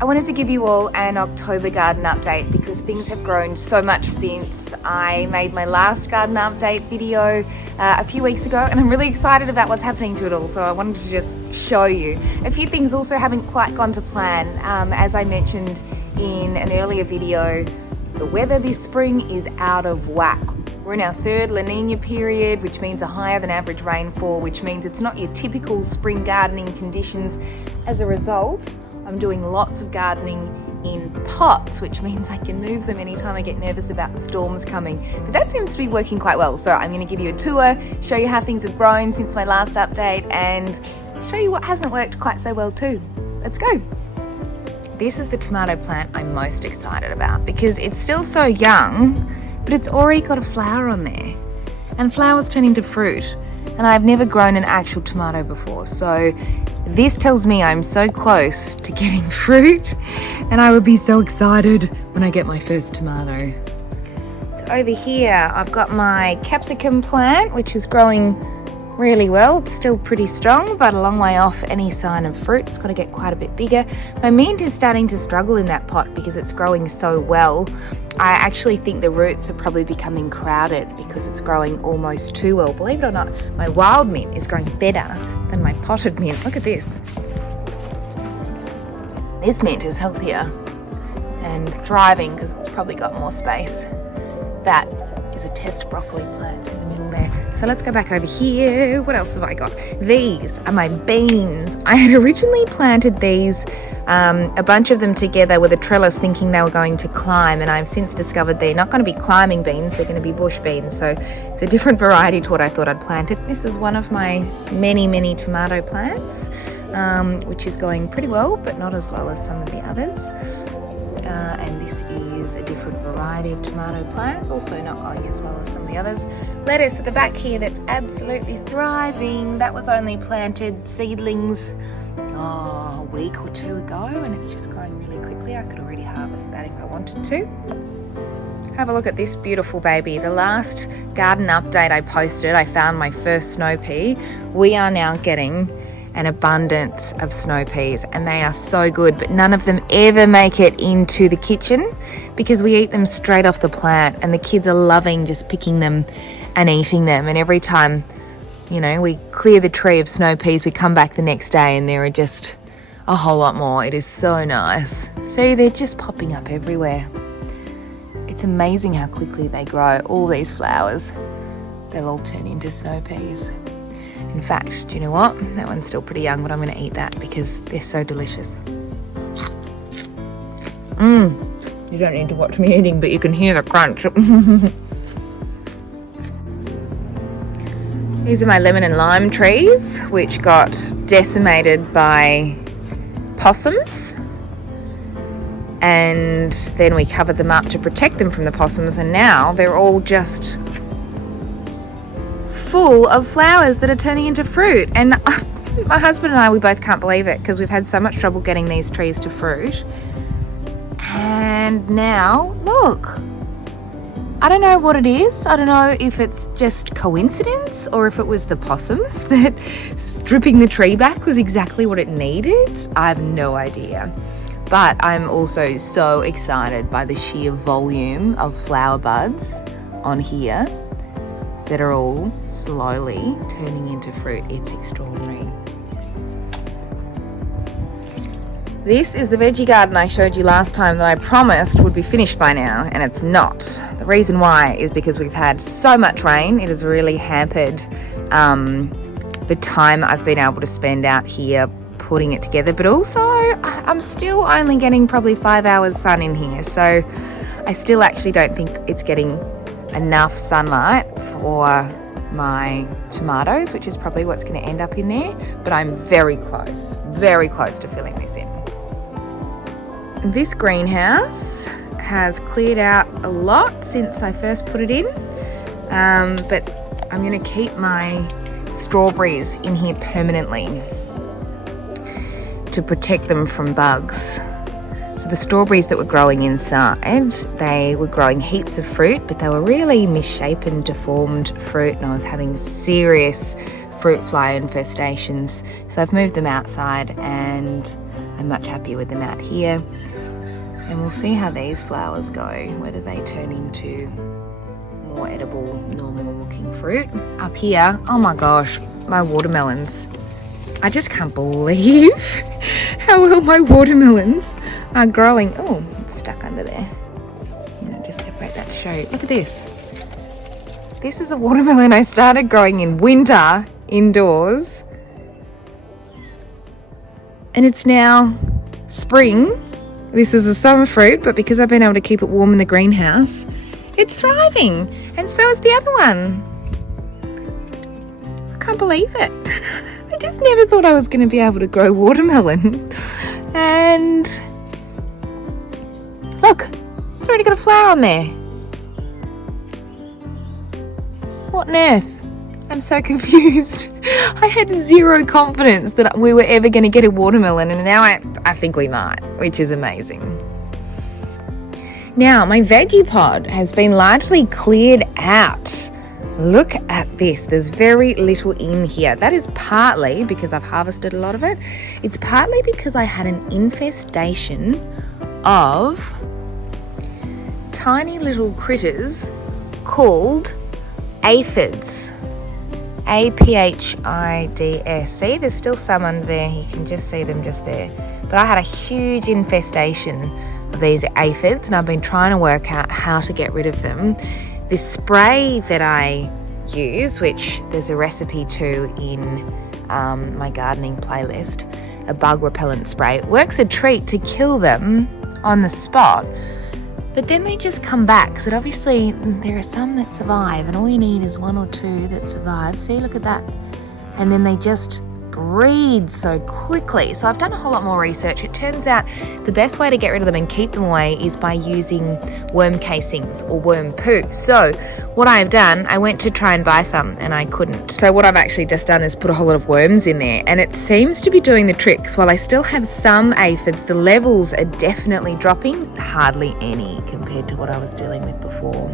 I wanted to give you all an October garden update because things have grown so much since I made my last garden update video a few weeks ago, and I'm really excited about what's happening to it all, so I wanted to just show you. A few things also haven't quite gone to plan. As I mentioned in an earlier video, the weather this spring is out of whack. We're in our third La Nina period, which means a higher than average rainfall, which means it's not your typical spring gardening conditions. As a result, I'm doing lots of gardening in pots, which means I can move them anytime I get nervous about storms coming. But that seems to be working quite well. So I'm going to give you a tour, show you how things have grown since my last update, and show you what hasn't worked quite so well too. Let's go. This is the tomato plant I'm most excited about because it's still so young, but it's already got a flower on there. And flowers turn into fruit. And I've never grown an actual tomato before, so this tells me I'm so close to getting fruit, and I would be so excited when I get my first tomato. So over here I've got my capsicum plant, which is growing really well. It's still pretty strong, but a long way off any sign of fruit. It's got to get quite a bit bigger. My mint is starting to struggle in that pot because it's growing so well. I actually think the roots are probably becoming crowded because it's growing almost too well. Believe it or not, my wild mint is growing better than my potted mint. Look at this. This mint is healthier and thriving because it's probably got more space. That is a test broccoli plant in the middle there. So let's go back over here. What else have I got? These are my beans. I had originally planted these, a bunch of them together with a trellis, thinking they were going to climb, and I've since discovered they're not going to be climbing beans, they're going to be bush beans. So it's a different variety to what I thought I'd planted. This is one of my many tomato plants, which is going pretty well, but not as well as some of the others. And this is a different variety of tomato plant, also not going as well as some of the others. Lettuce at the back here that's absolutely thriving. That was only planted seedlings a week or two ago, and it's just growing really quickly. I could already harvest that if I wanted to. Have a look at this beautiful baby. The last garden update I posted, I found my first snow pea. We are now getting an abundance of snow peas, and they are so good, but none of them ever make it into the kitchen because we eat them straight off the plant, and the kids are loving just picking them and eating them. And every time, you know, we clear the tree of snow peas, we come back the next day and there are just a whole lot more. It is so nice. See, they're just popping up everywhere. It's amazing how quickly they grow. All these flowers, they'll all turn into snow peas. In fact, do you know what? That one's still pretty young, but I'm going to eat that because they're so delicious. You don't need to watch me eating, but you can hear the crunch. These are my lemon and lime trees, which got decimated by possums. And then we covered them up to protect them from the possums, and now they're all just full of flowers that are turning into fruit. And my husband and I, we both can't believe it because we've had so much trouble getting these trees to fruit. And now, look, I don't know what it is. I don't know if it's just coincidence or if it was the possums that stripping the tree back was exactly what it needed. I have no idea. But I'm also so excited by the sheer volume of flower buds on here that are all slowly turning into fruit. It's extraordinary. This is the veggie garden I showed you last time that I promised would be finished by now, and it's not. The reason why is because we've had so much rain. It has really hampered the time I've been able to spend out here putting it together, but also I'm still only getting probably 5 hours sun in here, so I still actually don't think it's getting enough sunlight for my tomatoes, which is probably what's going to end up in there, but I'm very close to filling this in. This greenhouse has cleared out a lot since I first put it in, but I'm going to keep my strawberries in here permanently to protect them from bugs. So the strawberries that were growing inside, they were growing heaps of fruit, but they were really misshapen, deformed fruit, and I was having serious fruit fly infestations. So I've moved them outside and I'm much happier with them out here. And we'll see how these flowers go, whether they turn into more edible, normal looking fruit. Up here, oh my gosh, my watermelons. I just can't believe how well my watermelons are growing. Oh, it's stuck under there. I'm gonna just separate that to show you. Look at this. This is a watermelon I started growing in winter indoors. And it's now spring. This is a summer fruit, but because I've been able to keep it warm in the greenhouse, it's thriving. And so is the other one. I can't believe it. I just never thought I was going to be able to grow watermelon. And look, it's already got a flower on there. What on earth? I'm so confused. I had zero confidence that we were ever going to get a watermelon, and now I think we might, which is amazing. Now, my veggie pod has been largely cleared out. Look at this. There's very little in here. That is partly because I've harvested a lot of it. It's partly because I had an infestation of tiny little critters called aphids. aphids. See, there's still some under there. You can just see them just there. But I had a huge infestation of these aphids, and I've been trying to work out how to get rid of them. This spray that I use, which there's a recipe to in my gardening playlist, a bug repellent spray, it works a treat to kill them on the spot. But then they just come back. So obviously there are some that survive, and all you need is one or two that survive. See, look at that. And then they just breed so quickly. So I've done a whole lot more research. It turns out the best way to get rid of them and keep them away is by using worm casings or worm poo. So what I've done, I went to try and buy some and I couldn't. So what I've actually just done is put a whole lot of worms in there, and it seems to be doing the tricks. While I still have some aphids, the levels are definitely dropping. Hardly any compared to what I was dealing with before.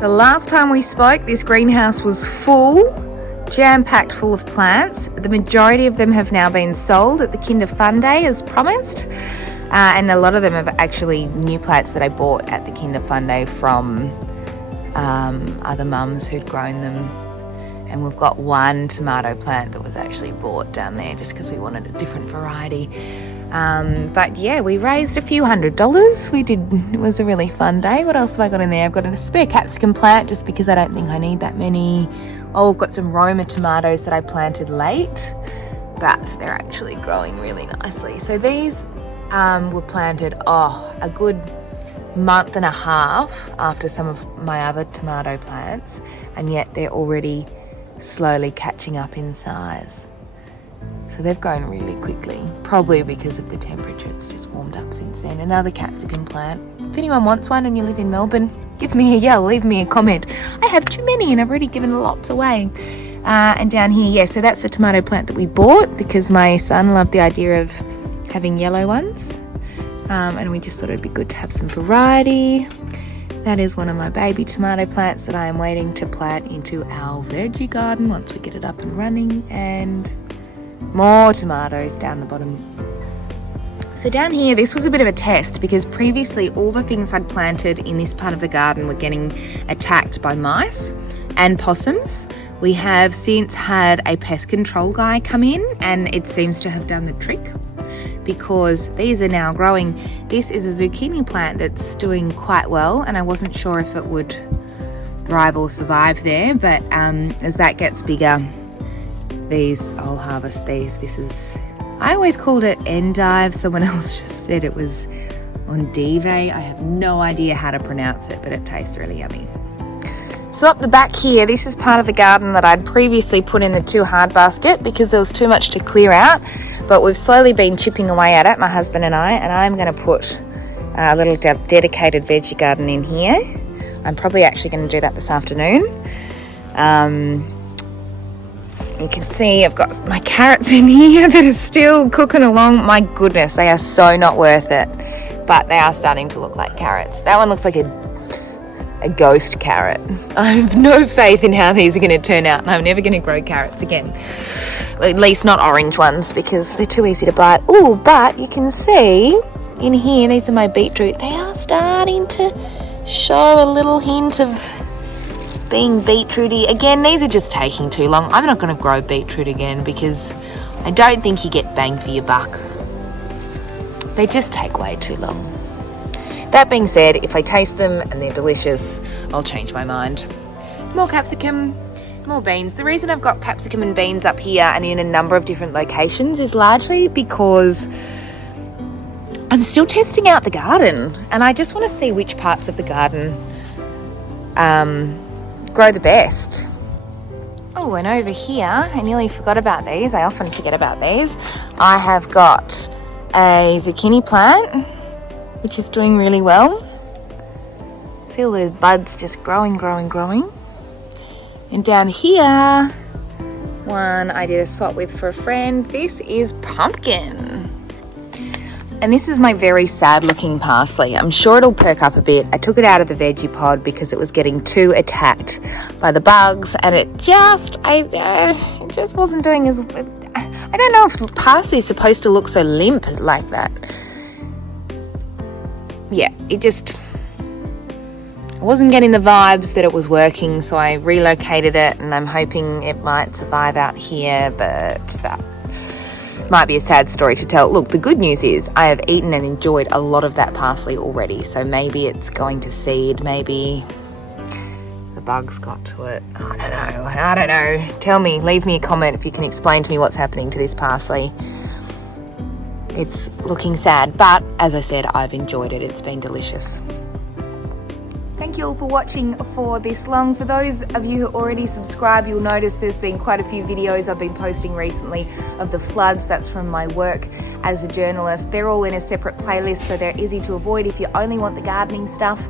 The last time we spoke, this greenhouse was full, jam-packed full of plants. The majority of them have now been sold at the Kinder Fun Day as promised, and a lot of them are actually new plants that I bought at the Kinder Fun Day from other mums who'd grown them. And we've got one tomato plant that was actually bought down there just because we wanted a different variety. But yeah, we raised a few $100. It was a really fun day. What else have I got in there? I've got a spare capsicum plant just because I don't think I need that many. Oh, I've got some Roma tomatoes that I planted late, but they're actually growing really nicely. So these were planted, a good month and a half after some of my other tomato plants, and yet they're already slowly catching up in size. So they've grown really quickly, probably because of the temperature. It's just warmed up since then. Another capsicum plant. If anyone wants one and you live in Melbourne, give me a yell, leave me a comment. I have too many and I've already given lots away. And down here, yeah, so that's the tomato plant that we bought because my son loved the idea of having yellow ones. And we just thought it'd be good to have some variety. That is one of my baby tomato plants that I am waiting to plant into our veggie garden once we get it up and running, and more tomatoes down the bottom. So down here, this was a bit of a test because previously all the things I'd planted in this part of the garden were getting attacked by mice and possums. We have since had a pest control guy come in, and it seems to have done the trick, because these are now growing. This is a zucchini plant that's doing quite well, and I wasn't sure if it would thrive or survive there, but as that gets bigger, I'll harvest these. This is, I always called it endive. Someone else just said it was endive. I have no idea how to pronounce it, but it tastes really yummy. So up the back here, this is part of the garden that I'd previously put in the too hard basket because there was too much to clear out. But we've slowly been chipping away at it, my husband and I'm going to put a little dedicated veggie garden in here. I'm probably actually going to do that this afternoon. You can see I've got my carrots in here that are still cooking along. My goodness, they are so not worth it, but they are starting to look like carrots. That one looks like a a ghost carrot. I have no faith in how these are going to turn out, and I'm never going to grow carrots again. At least not orange ones, because they're too easy to bite. Oh, but you can see in here, these are my beetroot. They are starting to show a little hint of being beetrooty. Again, these are just taking too long. I'm not going to grow beetroot again because I don't think you get bang for your buck. They just take way too long. That being said, if I taste them and they're delicious, I'll change my mind. More capsicum, more beans. The reason I've got capsicum and beans up here and in a number of different locations is largely because I'm still testing out the garden, and I just want to see which parts of the garden grow the best. Oh, and over here, I nearly forgot about these. I often forget about these. I have got a zucchini plant, which is doing really well. See all those buds just growing. And down here, one I did a swap with for a friend. This is pumpkin. And this is my very sad looking parsley. I'm sure it'll perk up a bit. I took it out of the Veggie Pod because it was getting too attacked by the bugs, and it just wasn't doing as... I don't know if parsley is supposed to look so limp like that. Yeah, I wasn't getting the vibes that it was working, so I relocated it, and I'm hoping it might survive out here, but that might be a sad story to tell. Look, the good news is I have eaten and enjoyed a lot of that parsley already, so maybe it's going to seed, maybe the bugs got to it. I don't know. Tell me, leave me a comment if you can explain to me what's happening to this parsley. It's looking sad, but as I said, I've enjoyed it. It's been delicious. Thank you all for watching for this long. For those of you who already subscribe, you'll notice there's been quite a few videos I've been posting recently of the floods. That's from my work as a journalist. They're all in a separate playlist, so they're easy to avoid if you only want the gardening stuff.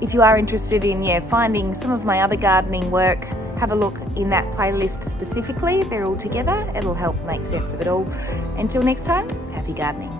If you are interested in finding some of my other gardening work, have a look in that playlist specifically. They're all together. It'll help make sense of it all. Until next time, happy gardening.